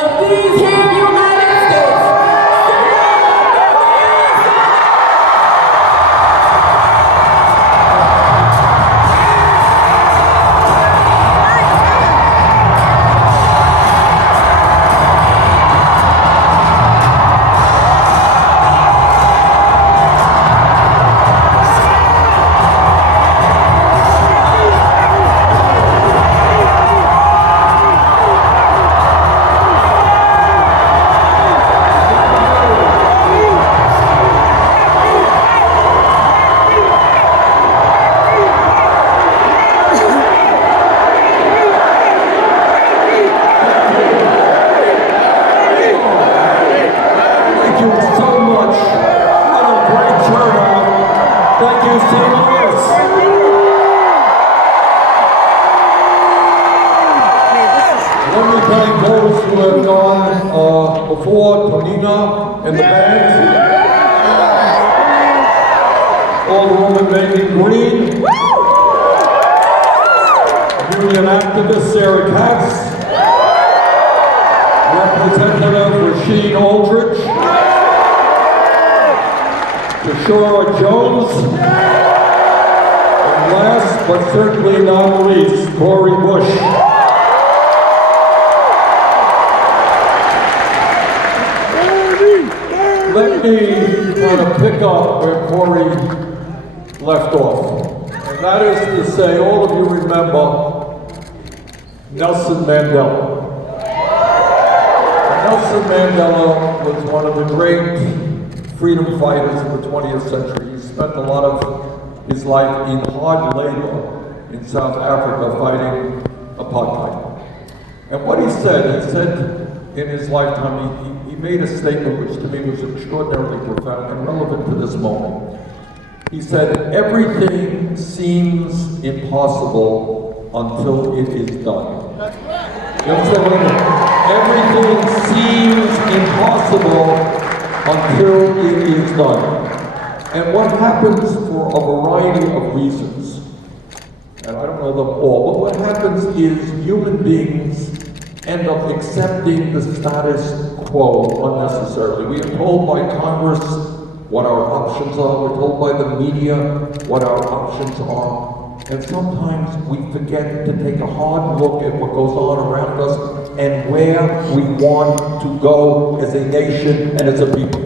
of these here United States. Before Tonina and the band, Alderwoman Megan Green, union activist Sarah Katz, Representative Rasheen Aldridge, Tashora Jones, and last but certainly not least, Cori Bush. Let me kind of pick up where Cori left off. And that is to say, all of you remember Nelson Mandela. Nelson Mandela was one of the great freedom fighters of the 20th century. He spent a lot of his life in hard labor in South Africa fighting apartheid. And what he said in his lifetime, he made a statement which to me was extraordinarily profound and relevant to this moment. He said, everything seems impossible until it is done. Everything seems impossible until it is done. And what happens for a variety of reasons, and I don't know them all, but what happens is human beings end up accepting the status quo unnecessarily. We are told by Congress what our options are. We're told by the media what our options are. And sometimes we forget to take a hard look at what goes on around us and where we want to go as a nation and as a people.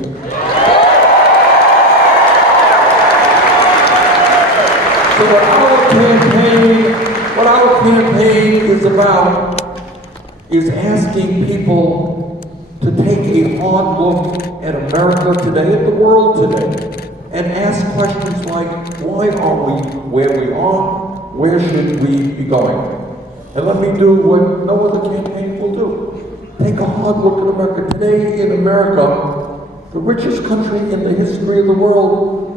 So what our campaign is about is asking people to take a hard look at America today, at the world today, and ask questions like, why are we where we are? Where should we be going? And let me do what no other campaign will do. Take a hard look at America. Today in America, the richest country in the history of the world,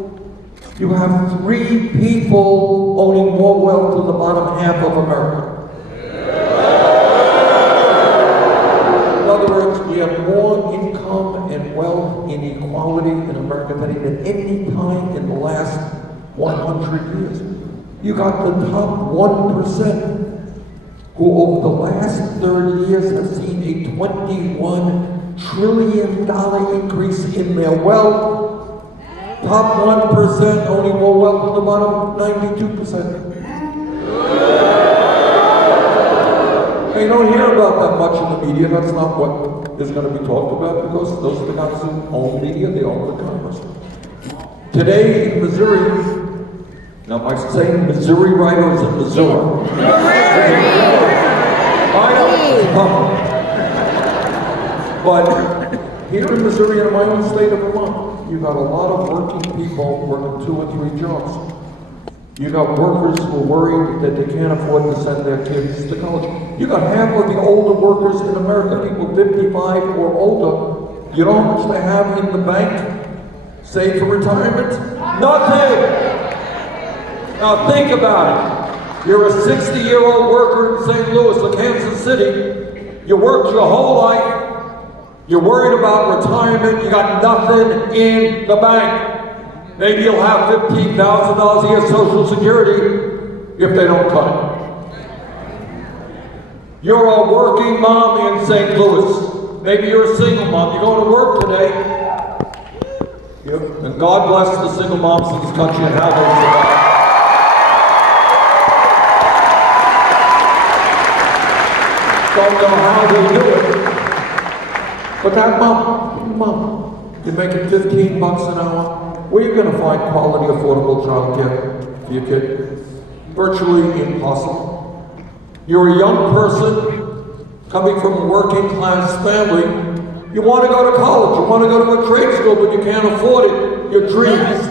you have 3 people owning more wealth than the bottom half of America. In other words, we have more income and wealth inequality in America today than any time in the last 100 years. You got the top 1% who over the last 30 years have seen a $21 trillion increase in their wealth. Top 1% owning more wealth than the bottom 92%. You don't hear about that much in the media. That's not what is going to be talked about because those are the guys who own media, they own the Congress. Today in Missouri, now am I saying Missouri right or is it Missouri? But here in Missouri and in my own state of Vermont, you got a lot of working people working 2 or 3 jobs. You got workers who are worried that they can't afford to send their kids to college. You got half of the older workers in America, people 55 or older. You know how much they have in the bank saved for retirement? Nothing! Now think about it. You're a 60-year-old worker in St. Louis or Kansas City. You worked your whole life. You're worried about retirement. You got nothing in the bank. Maybe you'll have $15,000 a year Social Security if they don't cut it. You're a working mom in St. Louis. Maybe you're a single mom. You're going to work today. Yep. And God bless the single moms in this country and how they survive. Don't know how they do it. But that mom, you're making $15 an hour. Where are you going to find quality, affordable childcare for your kid? Virtually impossible. You're a young person coming from a working class family. You want to go to college, you want to go to a trade school, but you can't afford it. Your dreams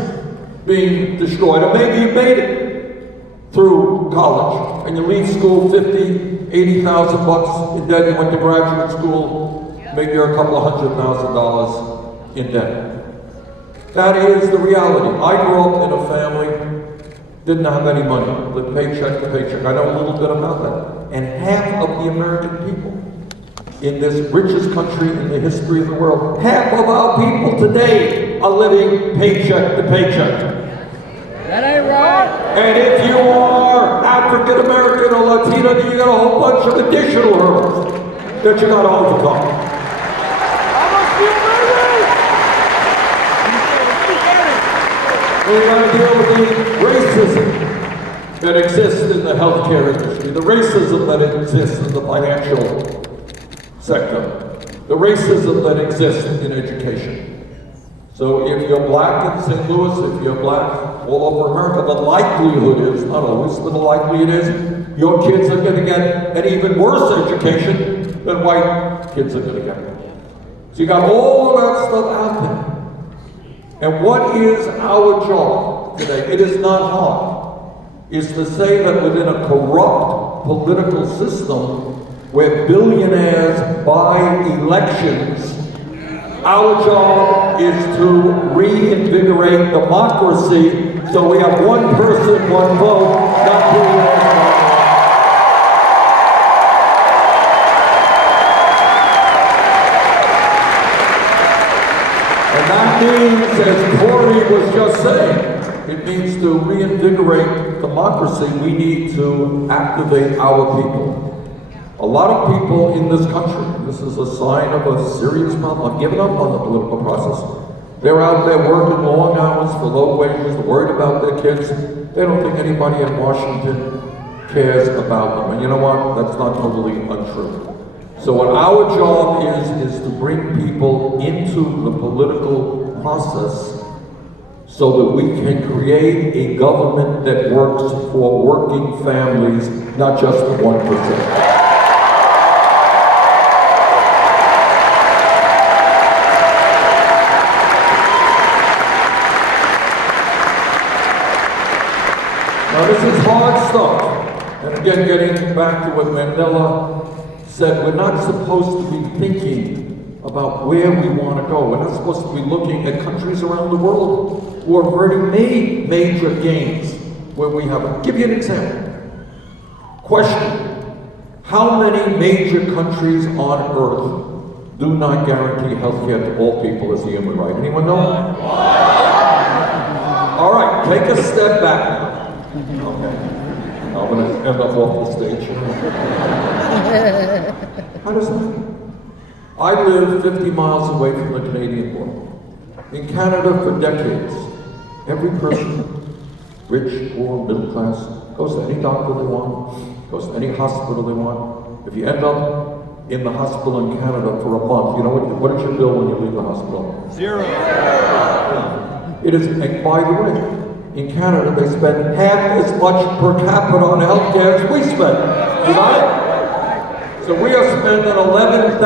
being destroyed. Or maybe you made it through college and you leave school 50, 80,000 bucks in debt. You went to graduate school, maybe you're a couple of $100,000 in debt. That is the reality. I grew up in a family, didn't have any money, lived paycheck to paycheck. I know a little bit about that. And half of the American people in this richest country in the history of the world, half of our people today are living paycheck to paycheck. That ain't right. And if you are African American or Latino, then you got a whole bunch of additional hurdles that you got to overcome. We're going to deal with the racism that exists in the healthcare industry, the racism that exists in the financial sector, the racism that exists in education. So if you're black in St. Louis, if you're black all over America, the likelihood is, not always, but the likelihood is, your kids are going to get an even worse education than white kids are going to get. So you got all of that stuff out there. And what is our job today? It is not hard. Is to say that within a corrupt political system where billionaires buy elections, our job is to reinvigorate democracy so we have one person, one vote, not billionaires. And that means, as Corey was just saying, it means to reinvigorate democracy, we need to activate our people. A lot of people in this country, this is a sign of a serious problem, have given up on the political process. They're out there working long hours for low wages, worried about their kids. They don't think anybody in Washington cares about them. And you know what? That's not totally untrue. So what our job is to bring people into the political process so that we can create a government that works for working families, not just the 1%. Now this is hard stuff. And again, getting back to what Mandela said, we're not supposed to be thinking about where we want to go. We're not supposed to be looking at countries around the world who have already made major gains where we haven't. Give you an example. Question: how many major countries on earth do not guarantee health care to all people as a human right? Anyone know? All right, take a step back now. Okay. I'm going to end up off the stage. How does that? I live 50 miles away from the Canadian border. In Canada for decades, every person, rich, poor, middle class, goes to any doctor they want, goes to any hospital they want. If you end up in the hospital in Canada for a month, you know what is your bill when you leave the hospital? Zero. Yeah. It is, and by the way, in Canada, they spend half as much per capita on health care as we spend. Right? So we are spending $11,000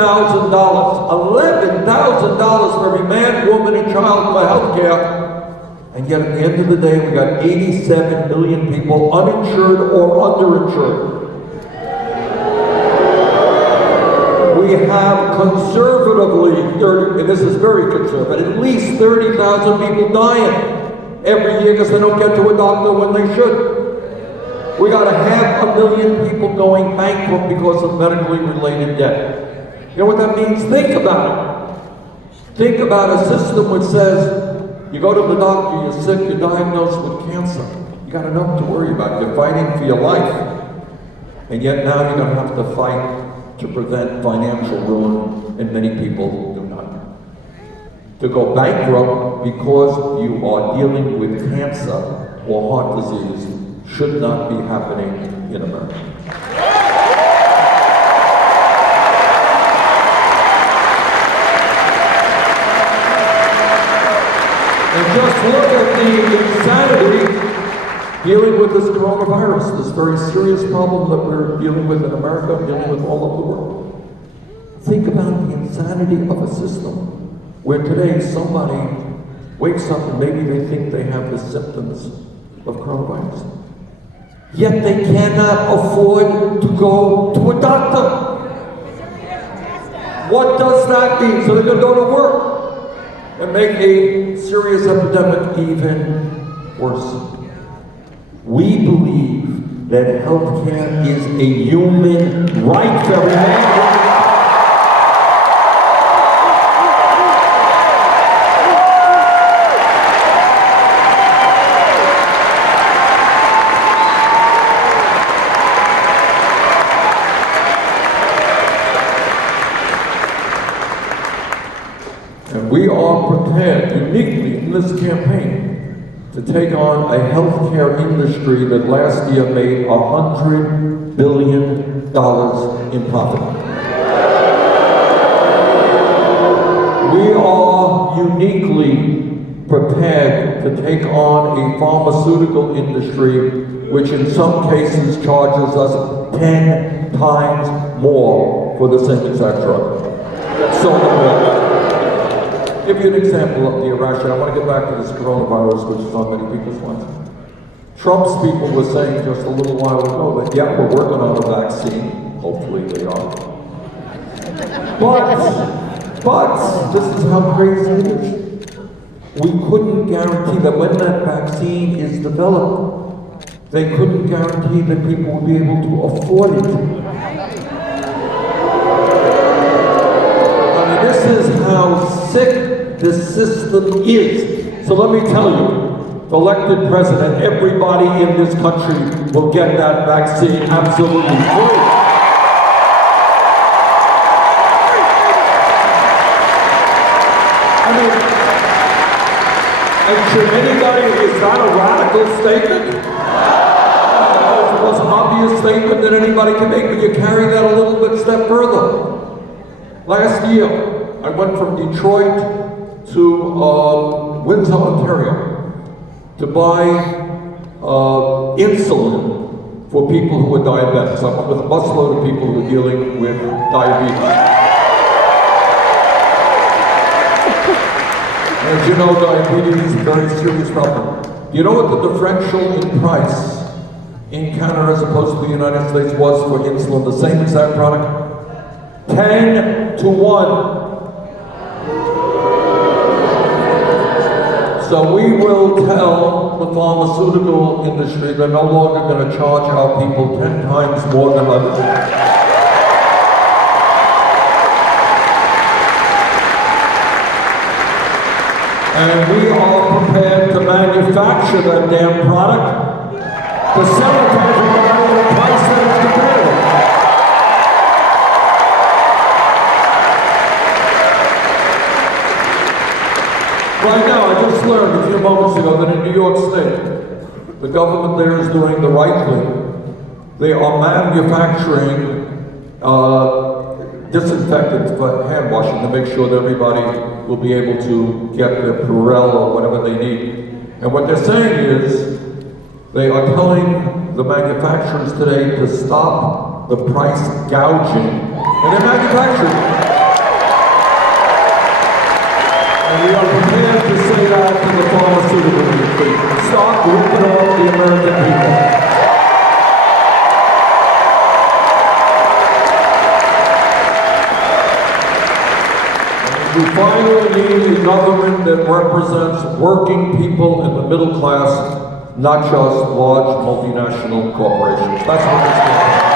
for every man, woman, and child for health care. And yet at the end of the day, we got 87 million people uninsured or underinsured. We have conservatively 30, and this is very conservative, at least 30,000 people dying every year because they don't get to a doctor when they should. We got 500,000 people going bankrupt because of medically related debt. You know what that means? Think about it. Think about a system which says, you go to the doctor, you're sick, you're diagnosed with cancer. You got enough to worry about. You're fighting for your life. And yet now you're going to have to fight to prevent financial ruin, and many people do not. To go bankrupt because you are dealing with cancer or heart disease should not be happening in America. And just look at the insanity dealing with this coronavirus, this very serious problem that we're dealing with in America, dealing with all over the world. Think about the insanity of a system where today somebody wakes up and maybe they think they have the symptoms of coronavirus. Yet they cannot afford to go to a doctor. What does that mean? So they're going to go to work and make a serious epidemic even worse. We believe that healthcare is a human right for every man. And we are prepared uniquely in this campaign to take on a healthcare industry that last year made $100 billion in profit. We are uniquely prepared to take on a pharmaceutical industry which in some cases charges us 10 times more for the same exact drug. So give you an example of the irrational. I want to get back to this coronavirus, which is on many people's minds. Trump's people were saying just a little while ago that, yeah, we're working on a vaccine. Hopefully they are. But this is how crazy it is. We couldn't guarantee that when that vaccine is developed, they couldn't guarantee that people would be able to afford it. I mean, this is how sick this system is. So let me tell you, the elected president, everybody in this country will get that vaccine absolutely free. I mean, and should anybody, is that a radical statement? It's the most obvious statement that anybody can make, but you carry that a little bit step further. Last year, I went from Detroit to Windsor, Ontario, to buy insulin for people who are diabetics. I went with a busload of people who are dealing with diabetes. As you know, diabetes is a very serious problem. You know what the differential in price in Canada as opposed to the United States was for insulin, the same exact product? 10 to 1. So we will tell the pharmaceutical industry they're no longer going to charge our people 10 times more than others. And we are prepared to manufacture that damn product to sell it to everybody at a price that is competitive. Right now, I just learned a few moments ago that in New York State, the government there is doing the right thing. They are manufacturing disinfectants for hand washing to make sure that everybody will be able to get their Purell or whatever they need. And what they're saying is, they are telling the manufacturers today to stop the price gouging in their manufacturing. And we are prepared to say that to the pharmaceutical industry. Stop ripping off the American people. And we finally need a government that represents working people in the middle class, not just large multinational corporations. That's what it's about.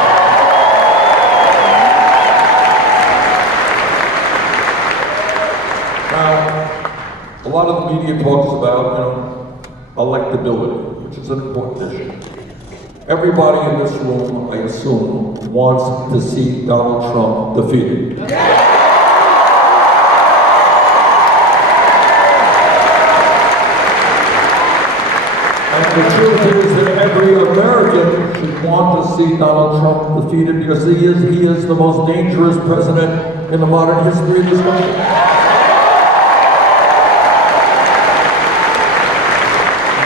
A lot of the media talks about, electability, which is an important issue. Everybody in this room, I assume, wants to see Donald Trump defeated. And the truth is that every American should want to see Donald Trump defeated because he is the most dangerous president in the modern history of this country.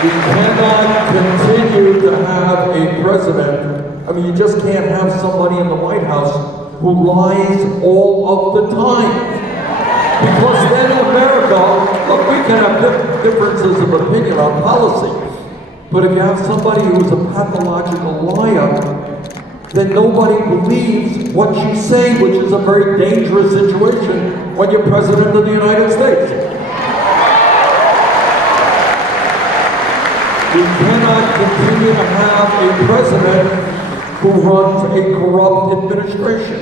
We cannot continue to have a president. I mean, you just can't have somebody in the White House who lies all of the time. Because then in America, look, we can have differences of opinion on policy. But if you have somebody who's a pathological liar, then nobody believes what you say, which is a very dangerous situation when you're president of the United States. We cannot continue to have a president who runs a corrupt administration.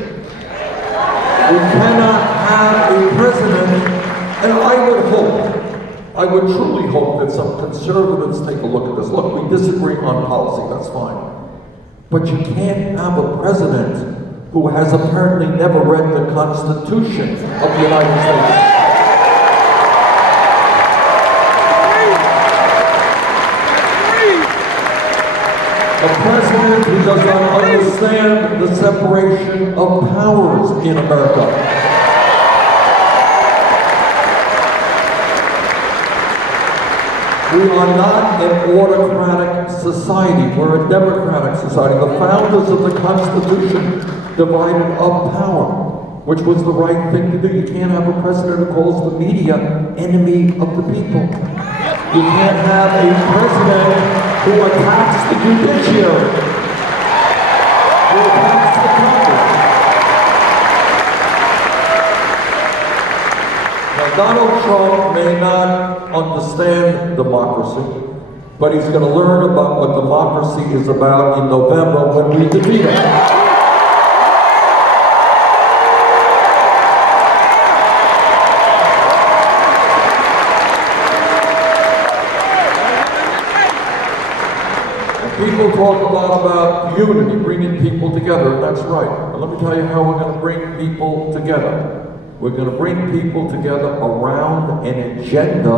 We cannot have a president, and I would truly hope that some conservatives take a look at this. Look, we disagree on policy, that's fine. But you can't have a president who has apparently never read the Constitution of the United States. A president who does not understand the separation of powers in America. We are not an autocratic society. We're a democratic society. The founders of the Constitution divided up power, which was the right thing to do. You can't have a president who calls the media enemy of the people. You can't have a president who attacks the judiciary, who attacks the Congress. Now, Donald Trump may not understand democracy, but he's going to learn about what democracy is about in November when we defeat him. People talk a lot about unity, bringing people together, and that's right. But let me tell you how we're going to bring people together. We're going to bring people together around an agenda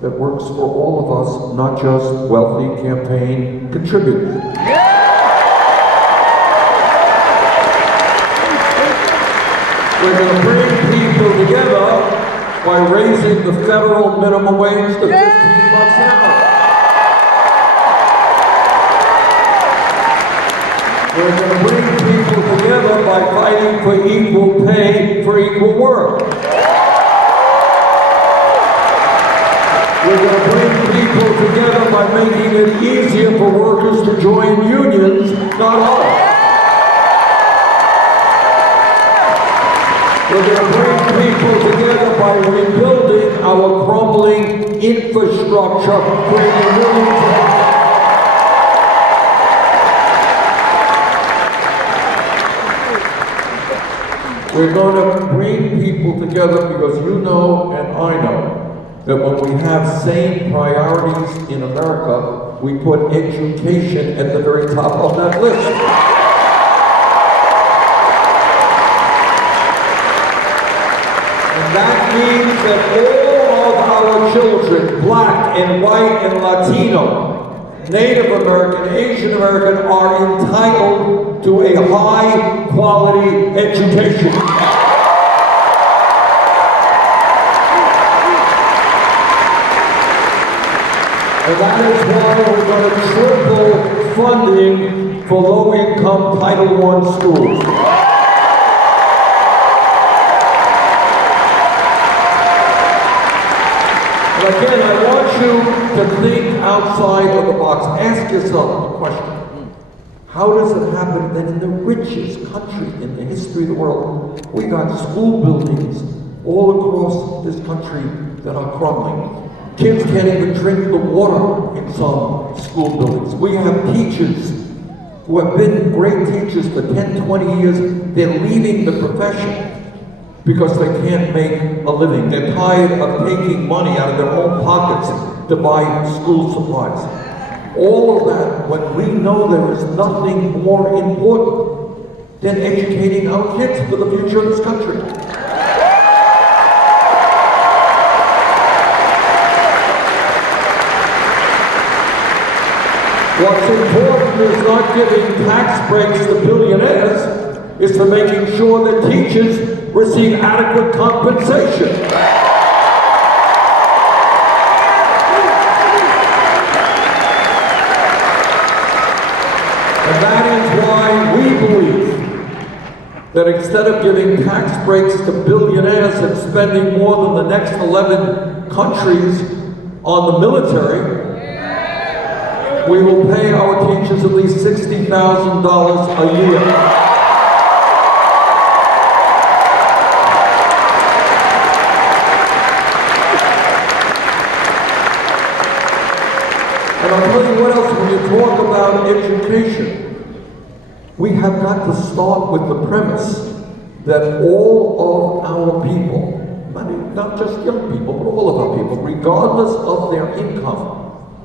that works for all of us, not just wealthy campaign contributors. We're going to bring people together by raising the federal minimum wage to $15 an hour. We're going to bring people together by fighting for equal pay for equal work. We're going to bring people together by making it easier for workers to join unions, not harder. We're going to bring people together by rebuilding our crumbling infrastructure, creating millions of We're going to bring people together because you know and I know that when we have same priorities in America, we put education at the very top of that list. And that means that all of our children, black and white and Latino, Native American, Asian American, are entitled to a high quality education. And that is why we're going to triple funding for low-income Title I schools. And again, I want you to think outside of the box. Ask yourself a question. How does it happen that in the richest country in the history of the world, we got school buildings all across this country that are crumbling? Kids can't even drink the water in some school buildings. We have teachers who have been great teachers for 10, 20 years. They're leaving the profession because they can't make a living. They're tired of taking money out of their own pockets to buy school supplies. all of that when we know there is nothing more important than educating our kids for the future of this country. What's important is not giving tax breaks to billionaires, it's to making sure that teachers receive adequate compensation. And that is why we believe that instead of giving tax breaks to billionaires and spending more than the next 11 countries on the military, we will pay our teachers at least $60,000 a year. And I'll tell you what else, when you talk about education, we have got to start with the premise that all of our people, not just young people, but all of our people, regardless of their income,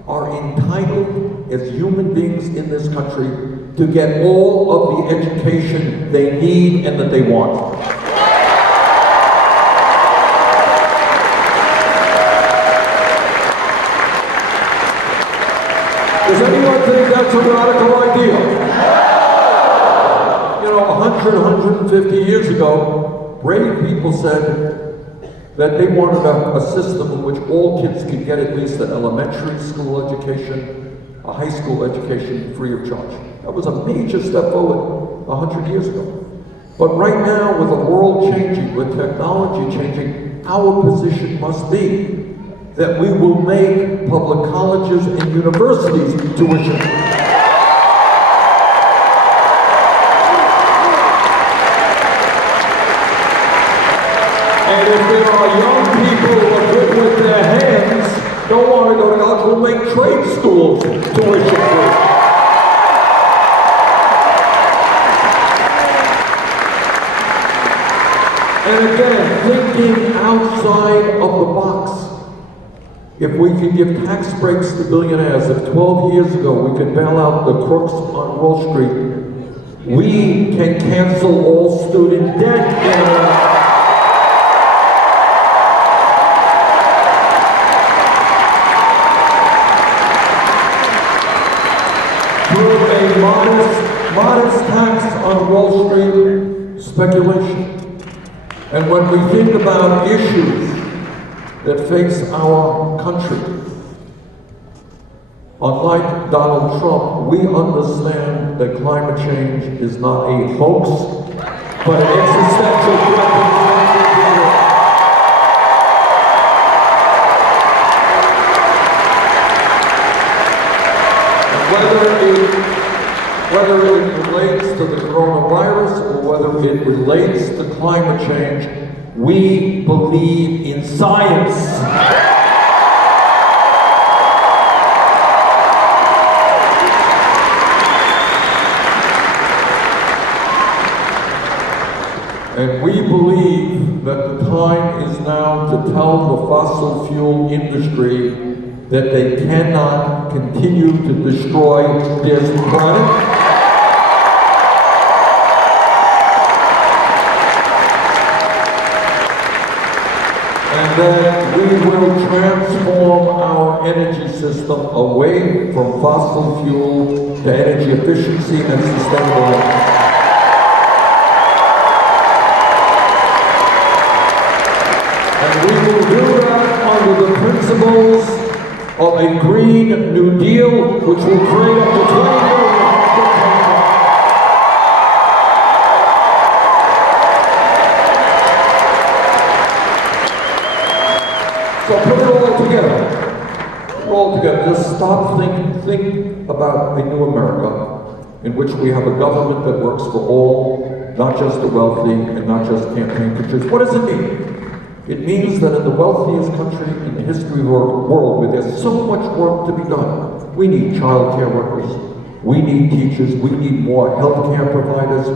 are entitled as human beings in this country to get all of the education they need and that they want. Does anyone think that's a radical idea? You know, 150 years ago, brave people said that they wanted a system in which all kids could get at least an elementary school education, a high school education free of charge. That was a major step forward 100 years ago. But right now, with the world changing, with technology changing, our position must be that we will make public colleges and universities tuition free. And if there are young people who are good with their hands, don't want to go to college, we'll make trade schools tuition free. And again, thinking outside of the box. If we can give tax breaks to billionaires, if 12 years ago we could bail out the crooks on Wall Street, we can cancel all student debt in through a modest tax on Wall Street speculation. And when we think about issues that face our country, unlike Donald Trump, we understand that climate change is not a hoax, but an existential threat to the country. Whether it relates to the coronavirus or whether it relates to climate change, we believe in science. And we believe that the time is now to tell the fossil fuel industry that they cannot continue to destroy this planet. And that we will transform our energy system away from fossil fuel to energy efficiency and sustainability. And we will do that under the principles of a Green New Deal, which will create up to 20 million. So put it all together. Just stop, think about a new America in which we have a government that works for all, not just the wealthy and not just campaign pitchers. What does it mean? It means that in the wealthiest country in the history of the world, where there's so much work to be done, we need child care workers, we need teachers, we need more health care providers,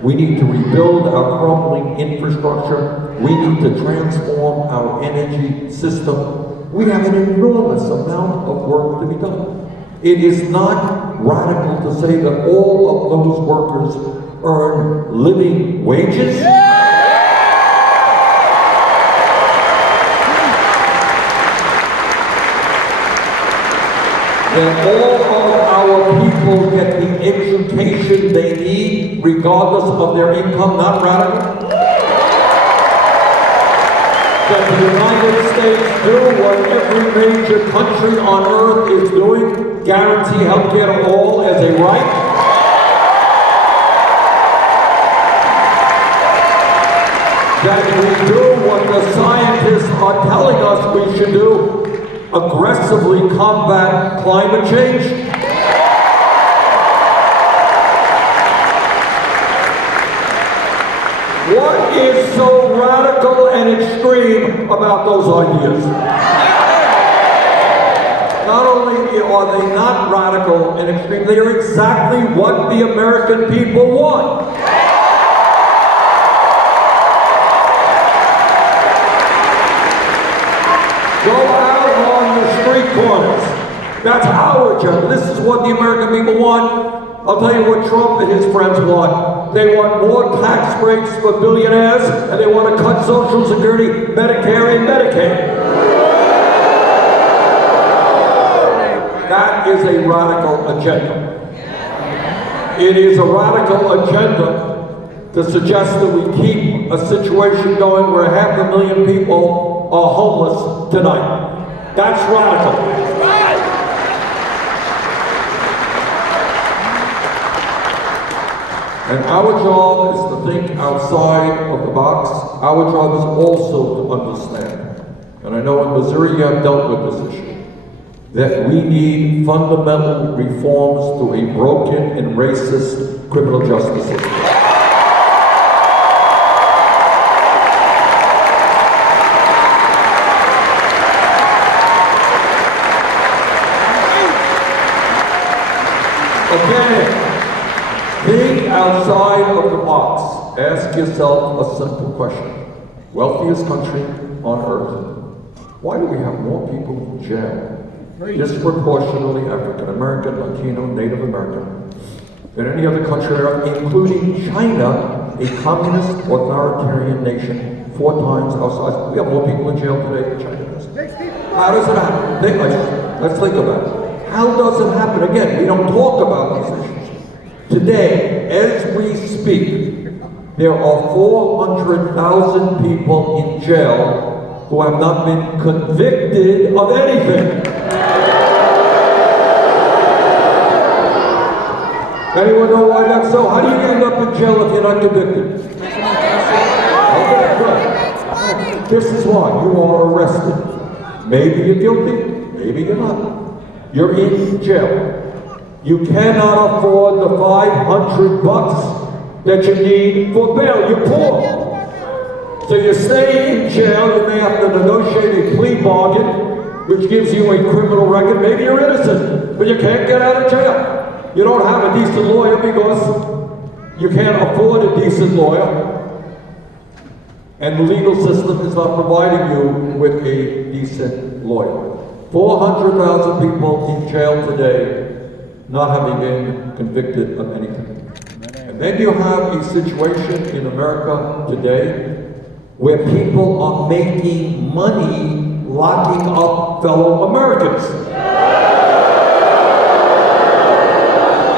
we need to rebuild our crumbling infrastructure, we need to transform our energy system. We have an enormous amount of work to be done. It is not radical to say that all of those workers earn living wages. That all of our people get the education they need, regardless of their income, not radical. That the United States do what every major country on earth is doing, guarantee health care to all as a right. That we do what the scientists are telling us we should do, aggressively combat climate change. What is so radical and extreme about those ideas? Not only are they not radical and extreme, they are exactly what the American people want. Go out on the street corners. That's our agenda. This is what the American people want. I'll tell you what Trump and his friends want. They want more tax breaks for billionaires, and they want to cut Social Security, Medicare, and Medicaid. That is a radical agenda. It is a radical agenda to suggest that we keep a situation going where 500,000 people are homeless tonight. That's radical. And our job is to think outside of the box. Our job is also to understand, and I know in Missouri you have dealt with this issue, that we need fundamental reforms to a broken and racist criminal justice system. Again, think outside of the box. Ask yourself a simple question. Wealthiest country on earth. Why do we have more people in jail, disproportionately African American, Latino, Native American, than any other country on earth, including China, a communist authoritarian nation, 4 times our size? We have more people in jail today than China does. How does it happen? Let's think about it. How does it happen? Again, we don't talk about these issues. Today, as we speak, there are 400,000 people in jail who have not been convicted of anything. Anyone know why that's so? How do you end up in jail if you're not convicted? Okay, good. This is why you are arrested. Maybe you're guilty, maybe you're not. You're in jail. You cannot afford the $500 that you need for bail. You're poor. So you stay in jail. You may have to negotiate a plea bargain, which gives you a criminal record. Maybe you're innocent, but you can't get out of jail. You don't have a decent lawyer because you can't afford a decent lawyer. And the legal system is not providing you with a decent lawyer. 400,000 people in jail today, not having been convicted of anything. And then you have a situation in America today where people are making money locking up fellow Americans.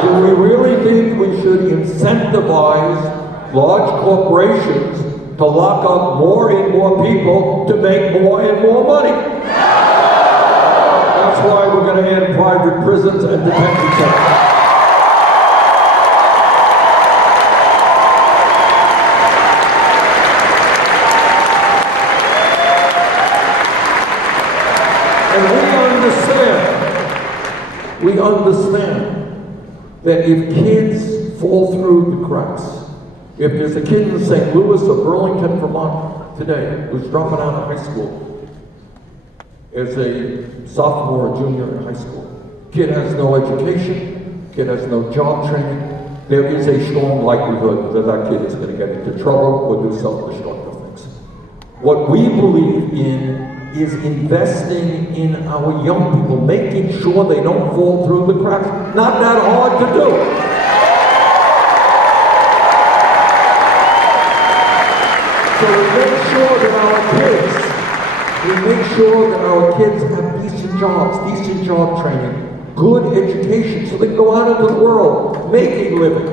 Do we really think we should incentivize large corporations to lock up more and more people to make more and more money? That's why we're going to end private prisons and detention centers. And we understand that if kids fall through the cracks, if there's a kid in St. Louis or Burlington, Vermont today who's dropping out of high school, as a sophomore or junior in high school. Kid has no education, kid has no job training. There is a strong likelihood that that kid is going to get into trouble or do self-destructive things. What we believe in is investing in our young people, making sure they don't fall through the cracks. Not that hard to do. So we make sure that our kids have decent jobs, decent job training, good education, so they can go out into the world, making a living.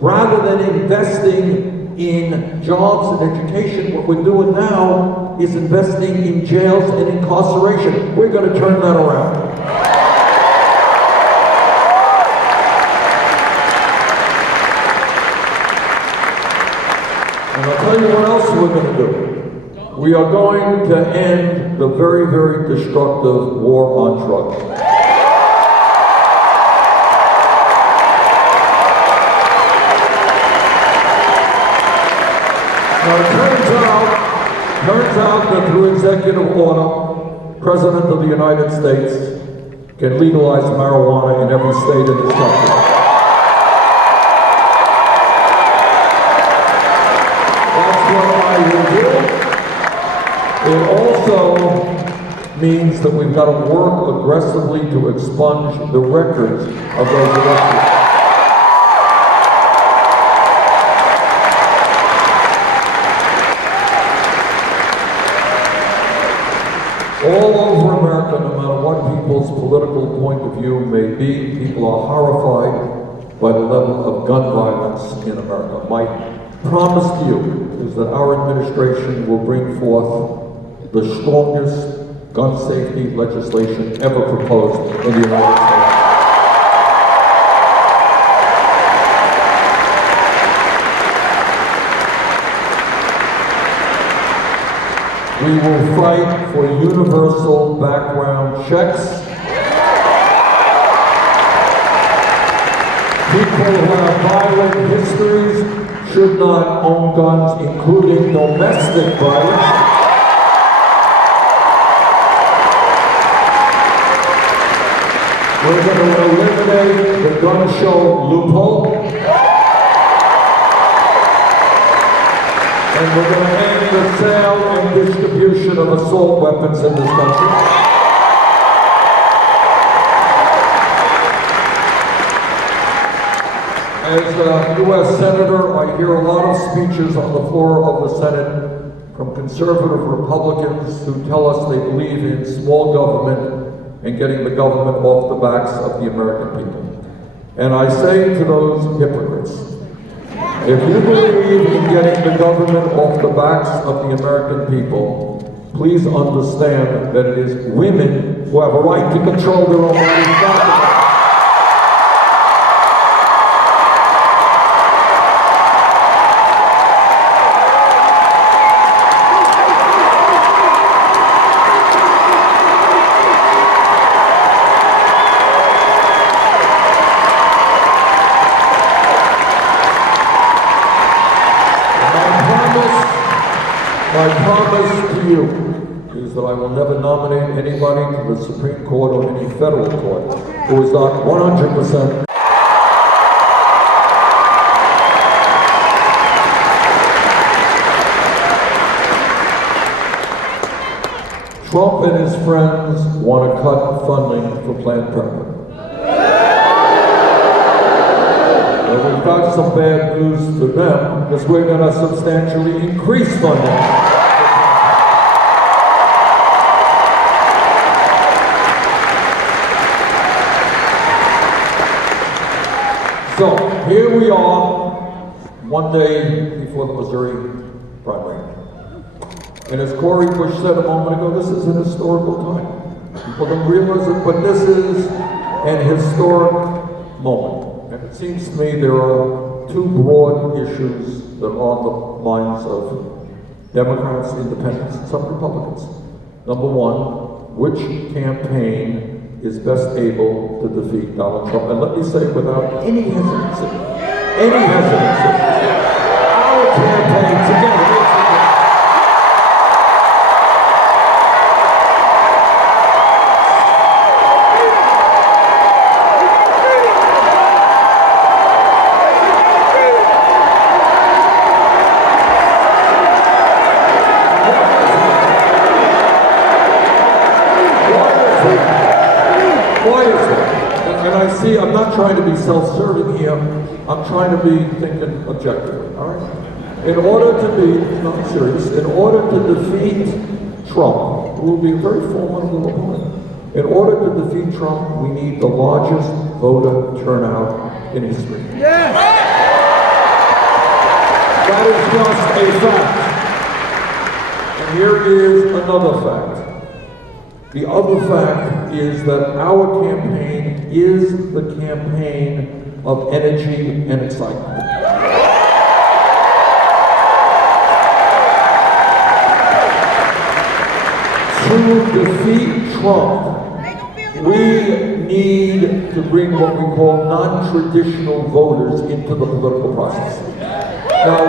Rather than investing in jobs and education, what we're doing now is investing in jails and incarceration. We're going to turn that around. And I'll tell you what else we're going to do. We are going to end the very, very destructive war on drugs. Now, it turns out that through executive order, President of the United States can legalize marijuana in every state in this country. That's what I will do. It also means that we've got to work aggressively to expunge the records of those elections. All over America, no matter what people's political point of view may be, people are horrified by the level of gun violence in America. My promise to you is that our administration will bring forth the strongest gun safety legislation ever proposed in the United States. We will fight for universal background checks. People who have violent histories should not own guns, including domestic violence. We're going to eliminate the gun show loophole. And we're going to end the sale and distribution of assault weapons in this country. As a U.S. Senator, I hear a lot of speeches on the floor of the Senate from conservative Republicans who tell us they believe in small government and getting the government off the backs of the American people. And I say to those hypocrites, if you believe in getting the government off the backs of the American people, please understand that it is women who have a right to control their own bodies. My promise to you is that I will never nominate anybody to the Supreme Court or any federal court who is not 100%. Trump and his friends want to cut funding for Planned Parenthood. And we've got some bad news for them, because we're going to substantially increase funding. So, here we are, one day before the Missouri primary. And as Cori Bush said a moment ago, this is an historical time. People don't realize it, but this is an historic moment. And it seems to me there are two broad issues that are on the minds of Democrats, independents, and some Republicans. Number one, which campaign is best able to defeat Donald Trump? And let me say without any hesitancy, our campaign together. I see, I'm not trying to be self-serving here, I'm trying to be thinking objectively, all right? In order to be, no, I'm serious, in order to defeat Trump, who will be a very formidable opponent, in order to defeat Trump, we need the largest voter turnout in history. Yes! That is just a fact. And here is another fact. The other fact is that our campaign is the campaign of energy and excitement. To defeat Trump, we need to bring what we call non-traditional voters into the political process. Now,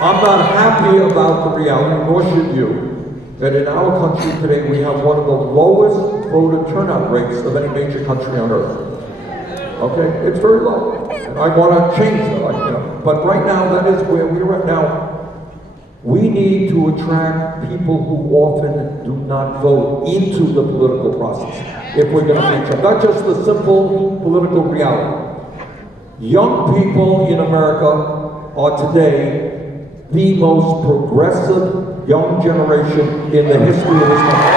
I'm not happy about the reality, nor should you, that in our country today we have one of the lowest voter turnout rates of any major country on earth. Okay, it's very low. And I want to change that. But right now, that is where we're at now. We need to attract people who often do not vote into the political process if we're going to reach them. Not just the simple political reality. Young people in America are today the most progressive young generation in the history of this country.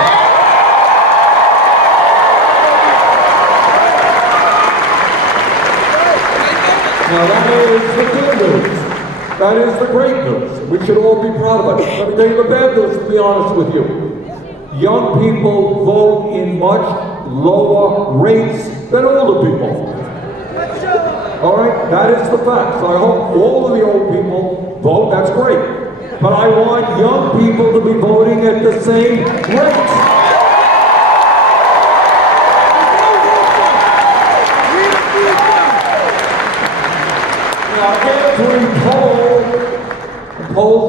Now that is the good news. That is the great news. We should all be proud of it. Let me tell you the bad news, to be honest with you. Young people vote in much lower rates than older people. All right, that is the fact. So I hope all of the old people vote, that's great. But I want young people to be voting at the same rate. Now, every polls,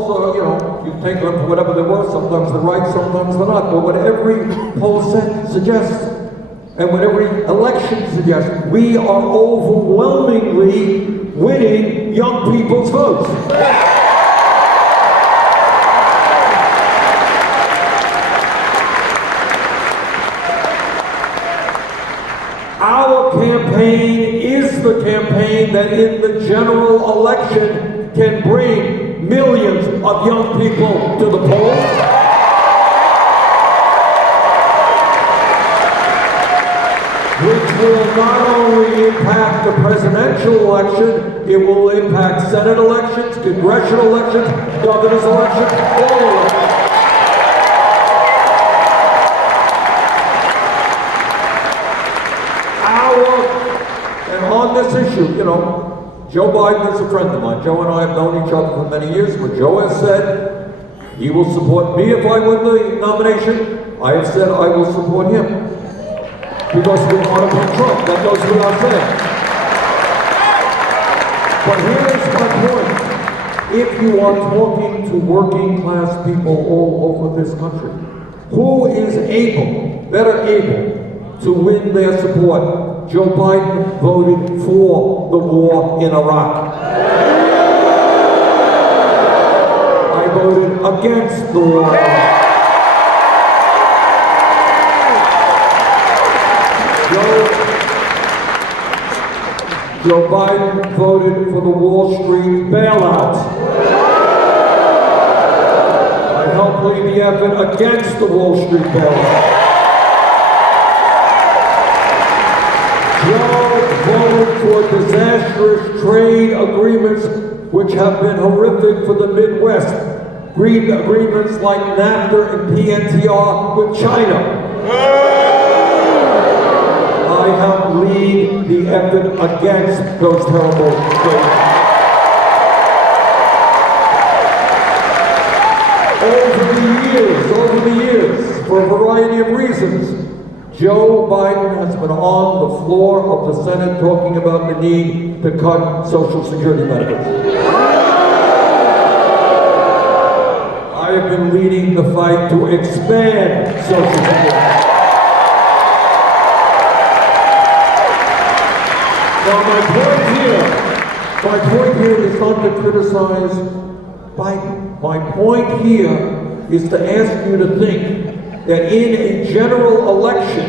you take them for whatever they're worth. Sometimes they're right, sometimes they're not. But what every poll suggests, and what every election suggests, we are overwhelmingly winning young people's votes. Our campaign is the campaign that in the general election can bring millions of young people to the polls. Which will not only impact the presidential election, it will impact Senate elections, congressional elections, governor's elections, all elections. And on this issue, Joe Biden is a friend of mine. Joe and I have known each other for many years, but Joe has said he will support me if I win the nomination. I have said I will support him. Because we want to beat Trump. That goes without saying. But here's my point. If you are talking to working class people all over this country, who is better able to win their support? Joe Biden voted for the war in Iraq. I voted against the war in Iraq. Joe Biden voted for the Wall Street bailout. I helped lead the effort against the Wall Street bailout. Joe voted for disastrous trade agreements which have been horrific for the Midwest. Agreements like NAFTA and PNTR with China. I helped lead the effort against those terrible trade. Over the years, for a variety of reasons, Joe Biden has been on the floor of the Senate talking about the need to cut Social Security benefits. I have been leading the fight to expand Social Security. Now my point here is not to criticize Biden. My point here is to ask you to think that in a general election,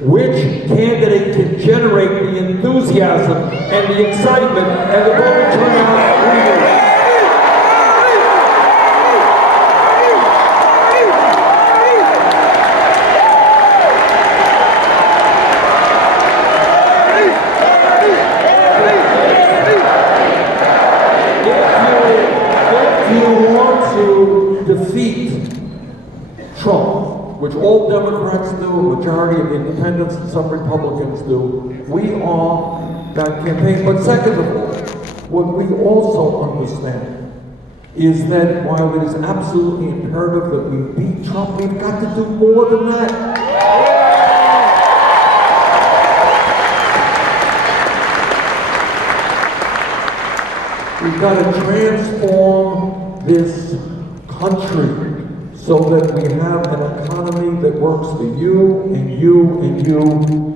which candidate can generate the enthusiasm and the excitement and the voter turnout we need. If you want to defeat Trump, which all Democrats do, a majority of independents and some Republicans do, we are that campaign. But second of all, what we also understand is that while it is absolutely imperative that we beat Trump, we've got to do more than that. We've got to transform this country so that we have an economy that works for you and you and you,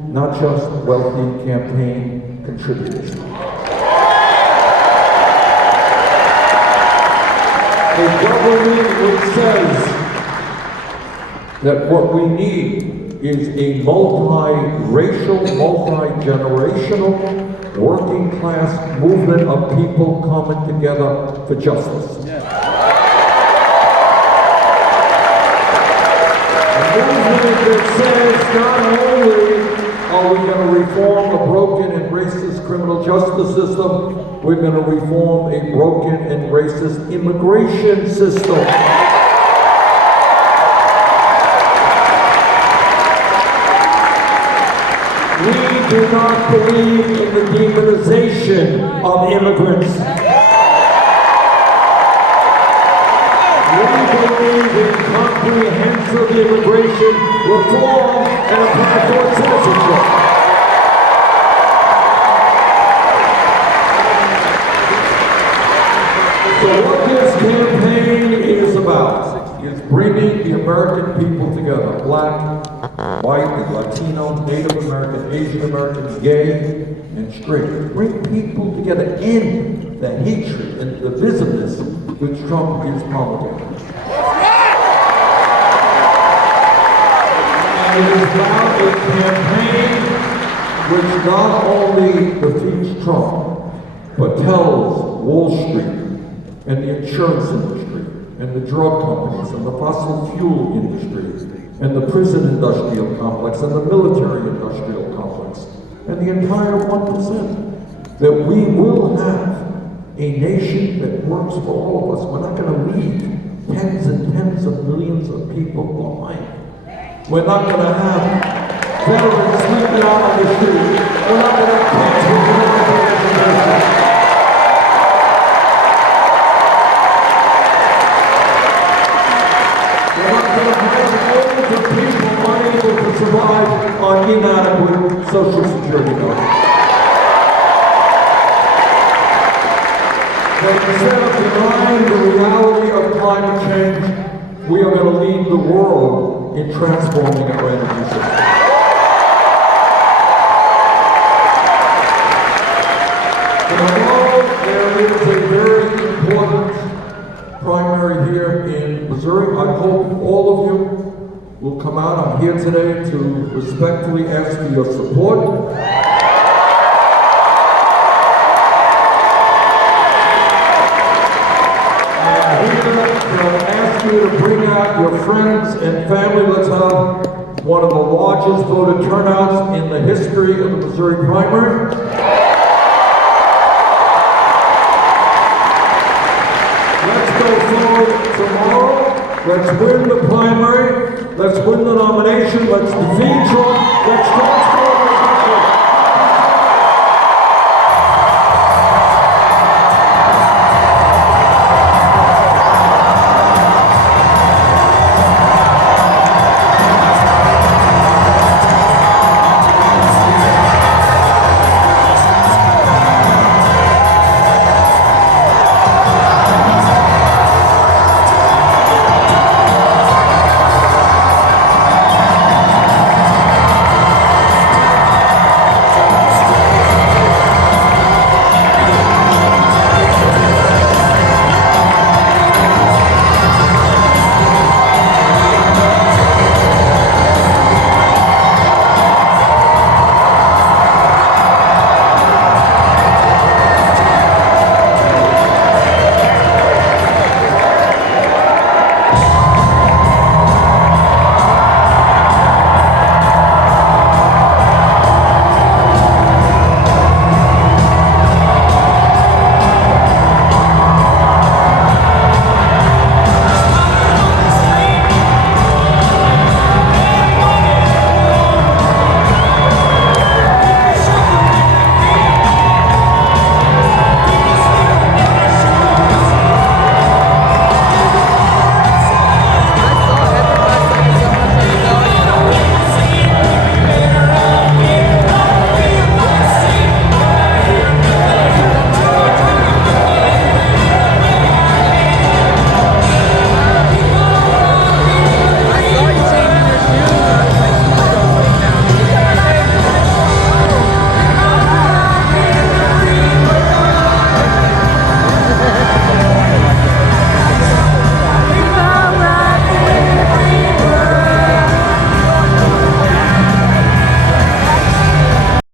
not just wealthy campaign contributors. A government which says that what we need is a multi-racial, multi-generational, working class movement of people coming together for justice. That says not only are we going to reform a broken and racist criminal justice system, we're going to reform a broken and racist immigration system. We do not believe in the demonization of immigrants. We believe in comprehensive immigration reform and a path toward citizenship. So what this campaign is about is bringing the American people together, black, white, Latino, Native American, Asian American, gay, and straight. Bring people together in the hatred and the divisiveness which Trump is promulgating. It is now a campaign which not only defeats Trump, but tells Wall Street and the insurance industry and the drug companies and the fossil fuel industry and the prison industrial complex and the military industrial complex and the entire 1% that we will have a nation that works for all of us. We're not going to leave tens and tens of millions of people behind. We're not going to have veterans sleeping out on the street. We're not going to have kids who can never get education. We're not going to have older people unable to survive on inadequate Social Security numbers. But instead of denying the reality of climate change, we are going to lead the world in transforming our energy system. Tomorrow there is a very important primary here in Missouri. I hope all of you will come out. I'm here today to respectfully ask for your support. To bring out your friends and family. Let's have one of the largest voter turnouts in the history of the Missouri primary. Let's go forward tomorrow. Let's win the primary. Let's win the nomination. Let's defeat Trump. Let's transform